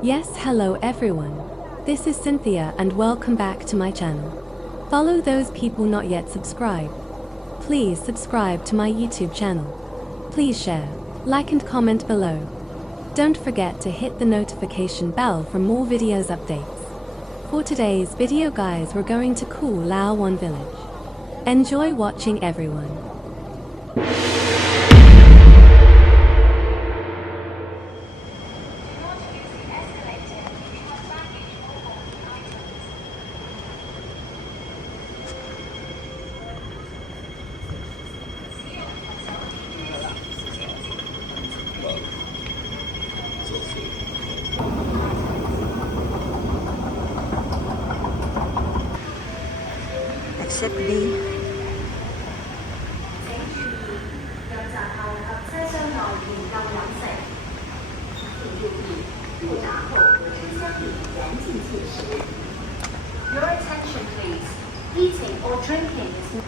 Yes, hello everyone. This is Cynthia and welcome back to my channel. Follow those people not yet subscribed. Please subscribe to my YouTube channel. Please share, like and comment below. Don't forget to hit the notification bell for more videos updates. For today's video guys, we're going to Kool Lawan village. Enjoy watching everyone. Exit B. Your attention, please. Eating or drinking is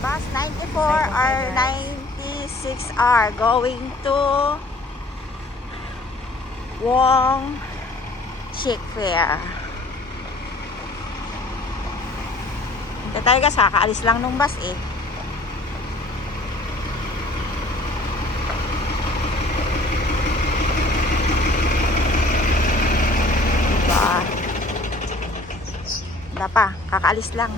Bus 94 or 96 are going to Wong Chick Fair. Hintay tayo guys, kakaalis lang nung bus eh. Diba? Wala pa, kakaalis lang.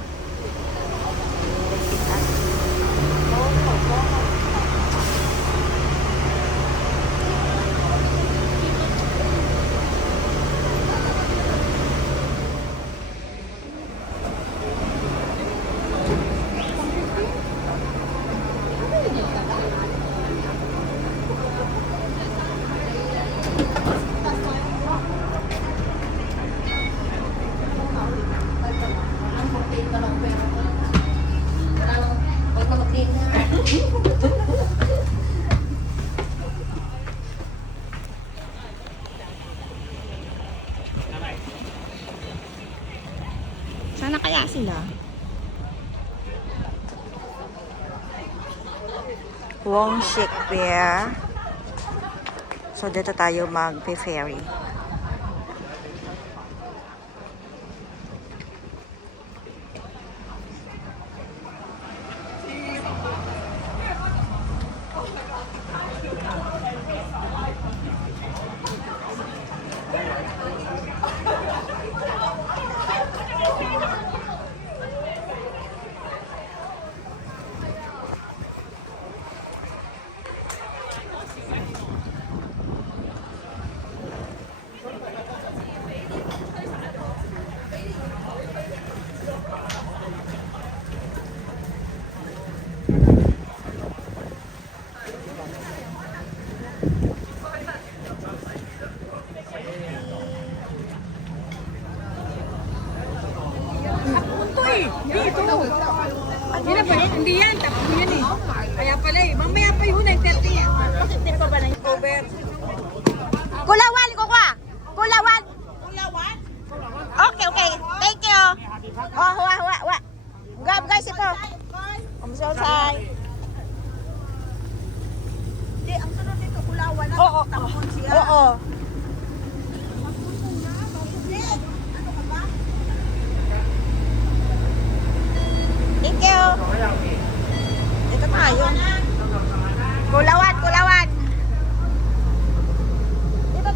Sana kaya sila? Wong Chick Fair. So dito tayo mag-ferry. Hindi yan, tapos yun eh. Kaya pala eh, mamaya pa yun ang 30 yan. Bakit di pa ba na yung cover? Kulawan ko kwa! Kulawan! Okay, okay. Thank you. Oh, huwa. Grab guys ito. I'm so sorry. Hindi, ang sunod dito, Kulawan na. Oo. Tapon siya. Oo. Thank you. Dito tayo. Kulawan. Dito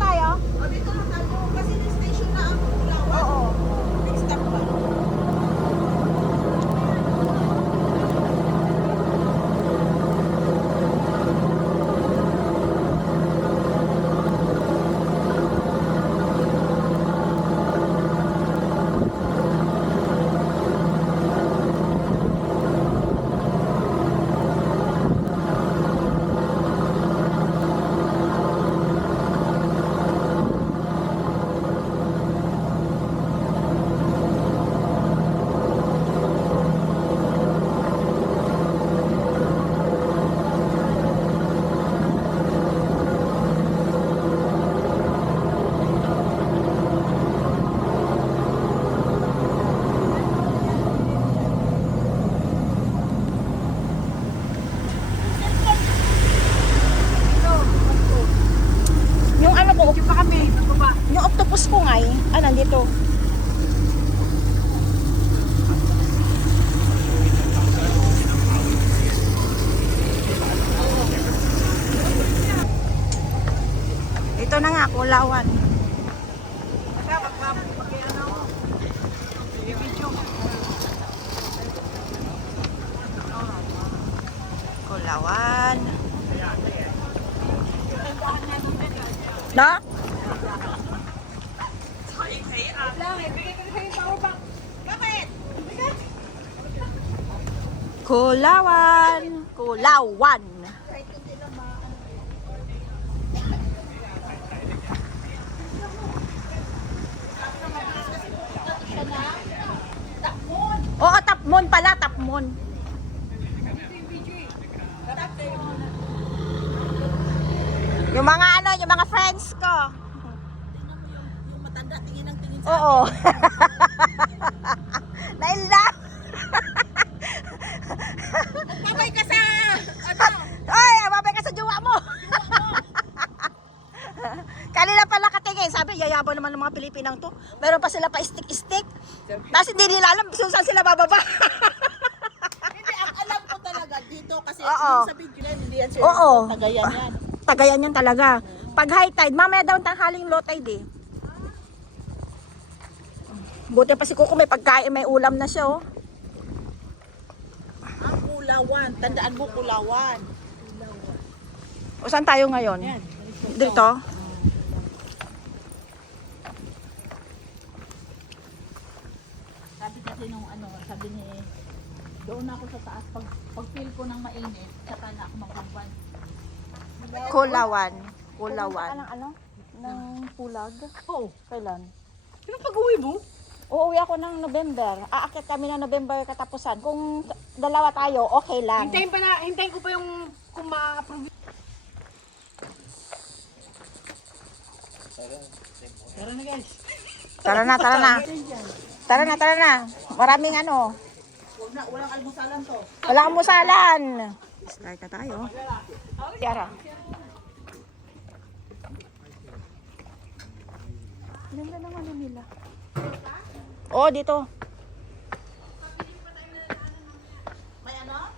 dito. Ito na nga, Kulawan. Kulawan. No? Kulawan. Kulawan. Oo, Tapmon pala, Tapmon. Yung mga ano, yung mga friends ko. Yung matanda, tingin ng tingin Oo. Nailaw. Babay ka sa, ano? Ay, ababay ka sa jowa mo. Kanina pala katingin, sabi, yayabang naman ng mga Pilipinang to. Meron pa sila pa stick-stick. Tapos hindi nila alam kung saan sila bababa. Hindi, ang alam ko talaga dito kasi Oo. yung sa video na hindi yan sila. Oo. Tagayan yan. Tagayan yan talaga. Pag high tide, mamaya daw tanghaling low tide eh. Buti pa si Kuko may pagkain, may ulam na siya oh. Ang Kulawan. Tandaan mo, Kulawan. O saan tayo ngayon? Yan. Dito? Sabi kasi nung ano, sabi ni, doon ako sa taas, pag feel ko ng mainit, saka na ako magbuban. Kulawan. Kulawan. Ano? Ng pulag? Oo. Kailan? Sino pag-uwi mo? Uuwi ako ng November. Aakyat kami ng November katapusan. Kung dalawa tayo, okay lang. Hintayin ko pa yung kung ma-approve. Tara na guys. Tara na, tara na. Tara na, tara na. Maraming ano. Walang almusalan to. Walang musalan. Start na tayo. Yara. Ganda naman ano nila. Oh, dito. May ano?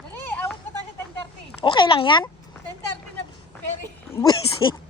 Dali, awit pa tayo sa 10:30. Okay lang yan? 10:30 na ferry. Buisit.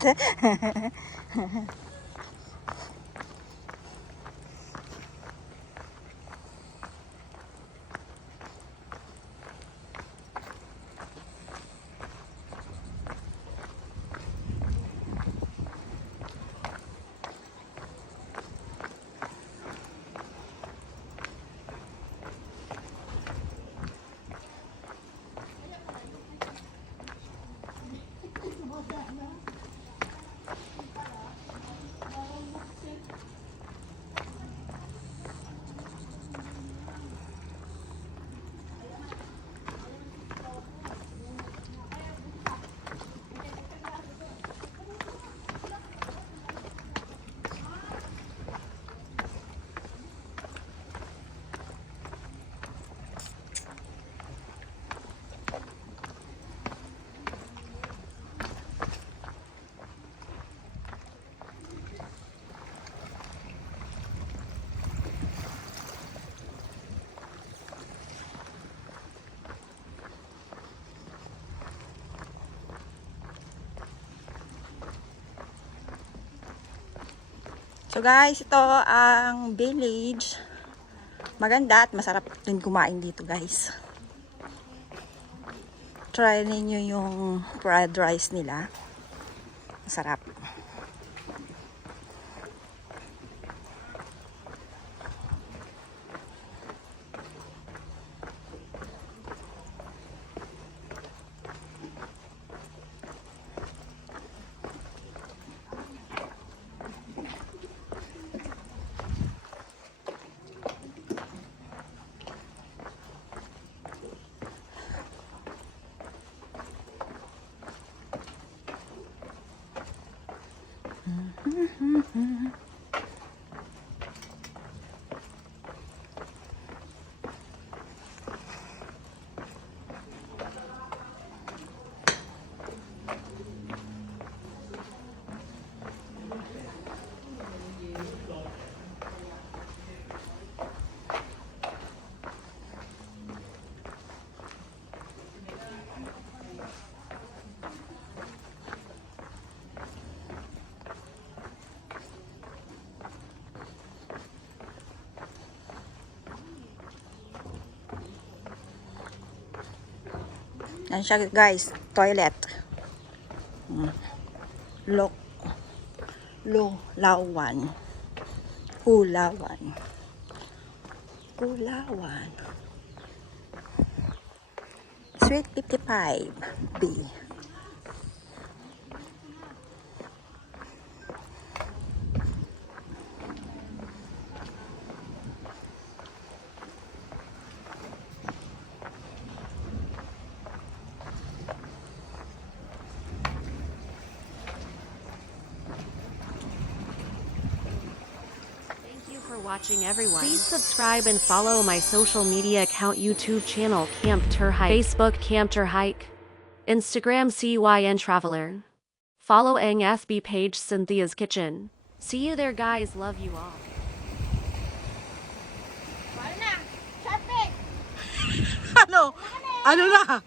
So guys, ito ang village. Maganda at masarap din kumain dito guys. Try ninyo yung fried rice nila. Masarap. Yan siya guys, toilet. Lawan. Kulawan. Suite 55B. Thank you for watching, everyone. Please subscribe and follow my social media account: YouTube channel Camp Tur Hike, Facebook Camp Tur Hike, Instagram CYN Traveler. Follow ang FB page Cynthia's Kitchen. See you there, guys. Love you all. Ano? Ano na?